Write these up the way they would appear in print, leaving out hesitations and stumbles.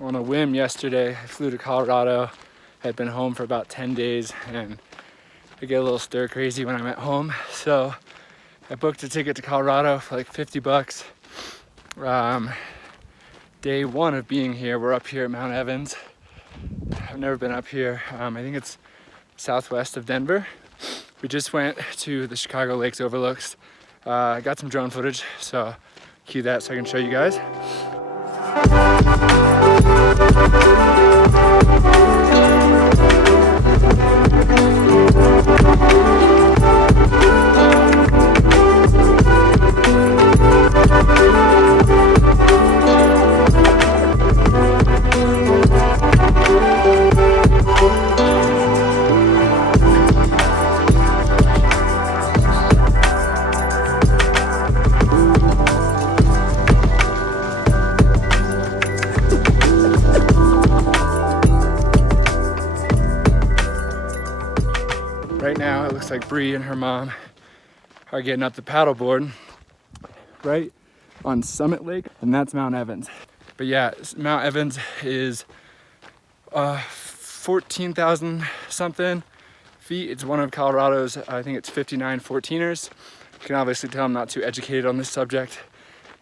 on a whim yesterday. I flew to Colorado. I had been home for about 10 days and I get a little stir crazy when I'm at home. So I booked a ticket to Colorado for like 50 bucks. Day one of being here, we're up here at Mount Evans. I've never been up here. I think it's southwest of Denver. We just went to the Chicago Lakes overlooks. I got some drone footage, so cue that so I can show you guys. Right now, it looks like Bree and her mom are getting up the paddleboard right on Summit Lake, and that's Mount Evans. But yeah, Mount Evans is 14,000 something feet. It's one of Colorado's, I think it's 59 14ers. You can obviously tell I'm not too educated on this subject,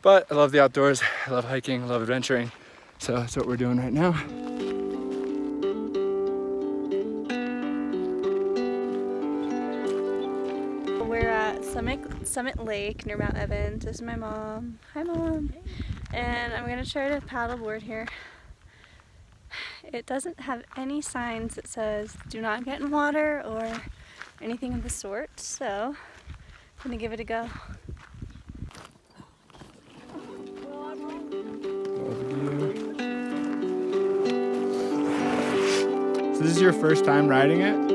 but I love the outdoors, I love hiking, I love adventuring. So that's what we're doing right now. We're at Summit Lake near Mount Evans. This is my mom. Hi, Mom. And I'm gonna try to paddleboard here. It doesn't have any signs that says do not get in water or anything of the sort, so I'm gonna give it a go. So this is your first time riding it?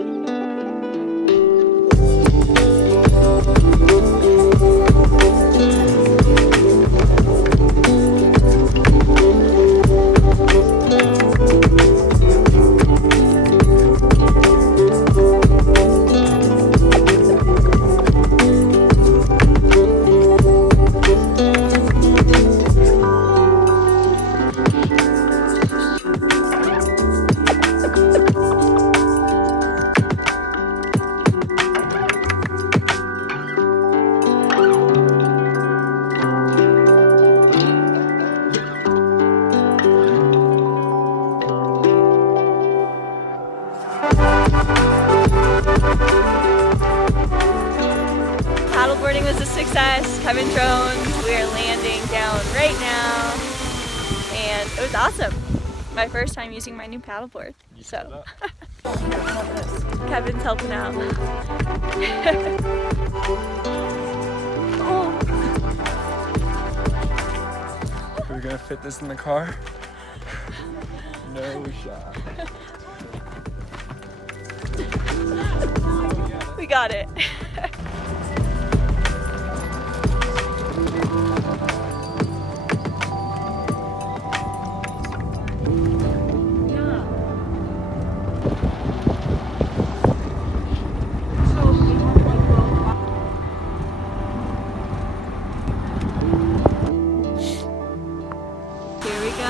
Paddleboarding was a success. Coming drones. We are landing down right now, and it was awesome. My first time using my new paddleboard. So Kevin's helping out. Oh. We're gonna fit this in the car. No shot. We got it. Here we go.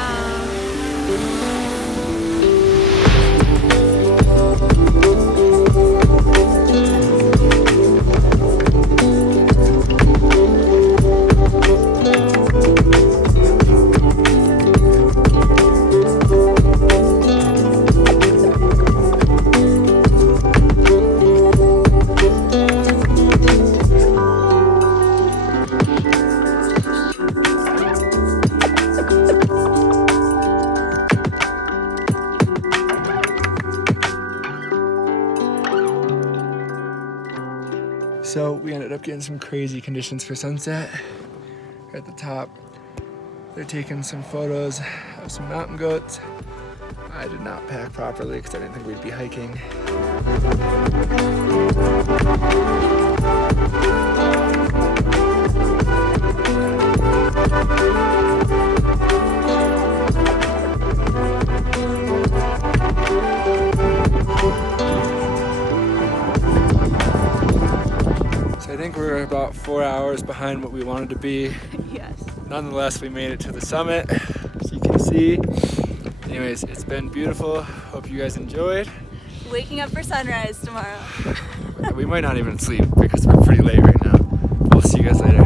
So we ended up getting some crazy conditions for sunset. At the top, they're taking some photos of some mountain goats. I did not pack properly because I didn't think we'd be hiking. So I think we're about 4 hours behind what we wanted to be. Yes. Nonetheless, we made it to the summit, as you can see. Anyways, it's been beautiful. Hope you guys enjoyed. Waking up for sunrise tomorrow. We might not even sleep because we're pretty late right now. We'll see you guys later.